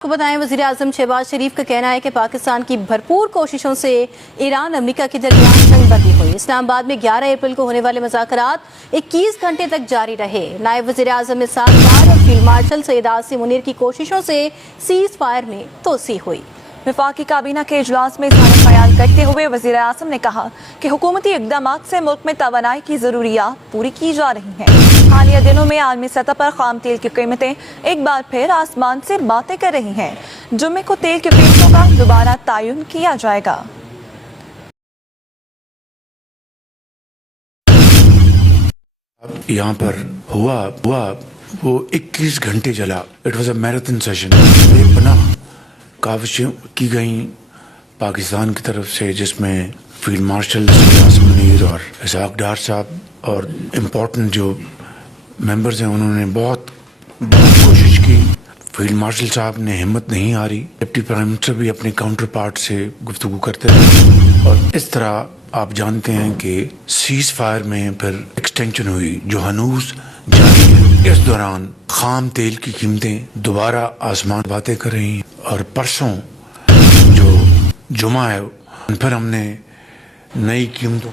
کو بتائیں وزیر اعظم شہباز شریف کا کہنا ہے کہ پاکستان کی بھرپور کوششوں سے ایران امریکہ کے درمیان جنگ بندی ہوئی۔ اسلام آباد میں 11 اپریل کو ہونے والے مذاکرات 21 گھنٹے تک جاری رہے۔ نائب وزیر اعظم اسحاق ڈار اور فیلڈ مارشل سید عاصم منیر کی کوششوں سے سیز فائر میں توسیع ہوئی۔ وفاقی کابینہ کے اجلاس میں اظہار خیال کرتے ہوئے وزیر اعظم نے کہا کہ حکومتی اقدامات سے ملک میں توانائی کی ضروریات پوری کی جا رہی ہیں۔ حالیہ دنوں میں عالمی سطح پر خام تیل کی قیمتیں ایک بار پھر آسمان سے باتیں کر رہی ہیں۔ جمعے کو تیل کی قیمتوں کا دوبارہ تعین کیا جائے گا۔ یہاں پر ہوا وہ 21 گھنٹے چلا۔ It was a marathon session. بے پناہ کاوشیں کی گئیں پاکستان کی طرف سے، جس میں فیلڈ مارشل سید عاصم منیر اور اسحاق ڈار صاحب اور امپورٹنٹ جو ممبرز ہیں انہوں نے بہت کوشش کی۔ فیلڈ مارشل صاحب نے ہمت نہیں ہاری۔ ڈپٹی پرائم منسٹر بھی اپنے کاؤنٹر پارٹ سے گفتگو کرتے رہے، اور اس طرح آپ جانتے ہیں کہ سیز فائر میں پھر ایکسٹینشن ہوئی جو ہنوز جاری ہے۔ اس دوران خام تیل کی قیمتیں دوبارہ آسمان باتیں کر رہی ہیں، اور پرسوں جو جمعہ ہے ان پر ہم نے نئی قیمتوں